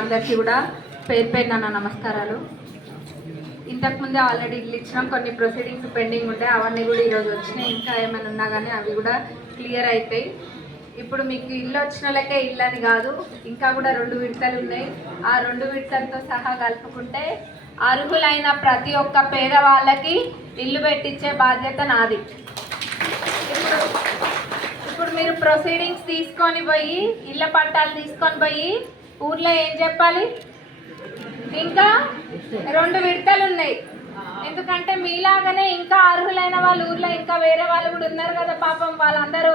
అందరికీ కూడా పేరు పేరున నా నమస్కారాలు. ఇంతకుముందే ఆల్రెడీ ఇల్లు ఇచ్చినాం, కొన్ని ప్రొసీడింగ్స్ పెండింగ్ ఉండే అవన్నీ కూడా ఈరోజు వచ్చినాయి. ఇంకా ఏమైనా ఉన్నా కానీ అవి కూడా క్లియర్ అవుతాయి. ఇప్పుడు మీకు ఇల్లు వచ్చిన వాళ్ళకే ఇల్లు అని కాదు, ఇంకా కూడా 2 విడతలు ఉన్నాయి. ఆ 2 విడతలతో సహా కలుపుకుంటే అర్హులైన ప్రతి ఒక్క పేదవాళ్ళకి ఇల్లు పెట్టించే బాధ్యత నాది. ఇప్పుడు మీరు ప్రొసీడింగ్స్ తీసుకొని పోయి ఇళ్ళ పట్టాలు తీసుకొని పోయి ఊర్లో ఏం చెప్పాలి? ఇంకా 2 విడతలు ఉన్నాయి. ఎందుకంటే మీలాగానే ఇంకా అర్హులైన వాళ్ళు ఊర్లో ఇంకా వేరే వాళ్ళు కూడా ఉన్నారు కదా పాపం. వాళ్ళందరూ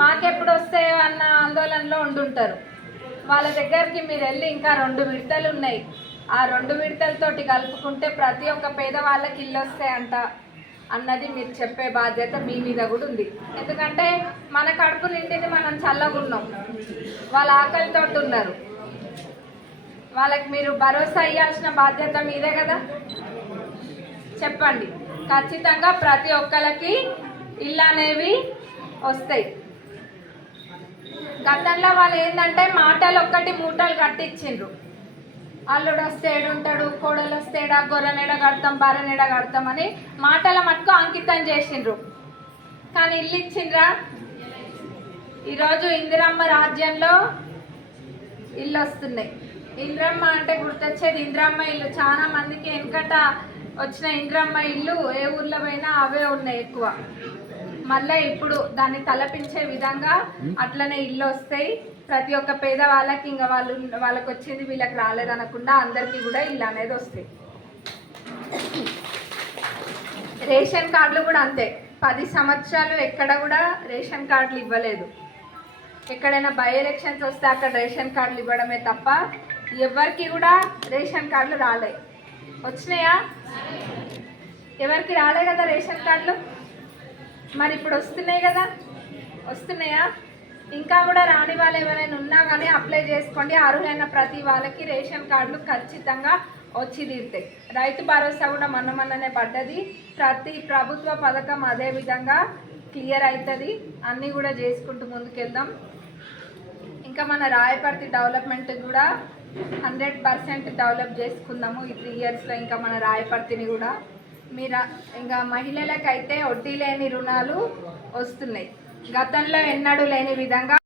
మాకెప్పుడు వస్తాయో అన్న ఆందోళనలో ఉండుంటారు. వాళ్ళ దగ్గరికి మీరు వెళ్ళి ఇంకా 2 విడతలు ఉన్నాయి, ఆ 2 విడతలతోటి కలుపుకుంటే ప్రతి ఒక్క పేదవాళ్ళకి ఇల్లు వస్తాయంట అన్నది మీరు చెప్పే బాధ్యత మీ మీద కూడా ఉంది. ఎందుకంటే మన కడుపు నిండింది, మనం చల్లగున్నాం, వాళ్ళ ఆకలితో ఉన్నారు. వాళ్ళకి మీరు భరోసా ఇవ్వాల్సిన బాధ్యత మీదే కదా. చెప్పండి, ఖచ్చితంగా ప్రతి ఒక్కరికి ఇల్లు అనేవి వస్తాయి. గతంలో వాళ్ళు ఏంటంటే మాటలు ఒక్కటి మూటలు కట్టించిండ్రు. అల్లుడు వస్తే ఏడుంటాడు, కోడలు వస్తే ఏడా, గొర్రెనెడ కడతాం, బర్రెనెడ కడతాం అని మాటల మట్టుకు అంకితం చేసిండ్రు. కానీ ఇల్లు ఇచ్చిండ్రా? ఈరోజు ఇందిరమ్మ రాజ్యంలో ఇల్లు వస్తున్నాయి. ఇందిరమ్మ అంటే గుర్తొచ్చేది ఇందిరమ్మ ఇల్లు. చాలా మందికి వెనకట వచ్చిన ఇందిరమ్మ ఇల్లు ఏ ఊర్లో పోయినా అవే ఉన్నాయి ఎక్కువ. మళ్ళీ ఇప్పుడు దాన్ని తలపించే విధంగా అట్లనే ఇల్లు వస్తాయి. ప్రతి ఒక్క పేదవాళ్ళకి ఇంకా వాళ్ళకి వచ్చింది వీళ్ళకి రాలేదనకుండా అందరికీ కూడా ఇల్లు అనేది వస్తాయి. రేషన్ కార్డులు కూడా అంతే. 10 సంవత్సరాలు ఎక్కడ కూడా రేషన్ కార్డులు ఇవ్వలేదు. ఎక్కడైనా బై ఎలక్షన్స్ వస్తే అక్కడ రేషన్ కార్డులు ఇవ్వడమే తప్ప ఎవరికి కూడా రేషన్ కార్డులు రాలే. వచ్చినాయా? ఎవరికి రాలే కదా రేషన్ కార్డులు. మరి ఇప్పుడు వస్తున్నాయి కదా, వస్తున్నాయా? ఇంకా కూడా రాని వాళ్ళు ఎవరైనా ఉన్నా కానీ అప్లై చేసుకోండి. అర్హులైన ప్రతి వాళ్ళకి రేషన్ కార్డులు ఖచ్చితంగా వచ్చి తీరుతాయి. రైతు భరోసా కూడా మొన్ననే పడ్డది. ప్రతి ప్రభుత్వ పథకం అదే విధంగా క్లియర్ అవుతుంది. అన్నీ కూడా చేసుకుంటూ ముందుకెళ్దాం. ఇంకా మన రాయపర్తి డెవలప్మెంట్ కూడా 100% డెవలప్ చేసుకుందాము ఈ 3 ఇయర్స్లో. ఇంకా మన రాయపర్తిని కూడా మీరు ఇంకా మహిళలకైతే వడ్డీ లేని రుణాలు వస్తున్నాయి. గతంలో ఎన్నడూ లేని విధంగా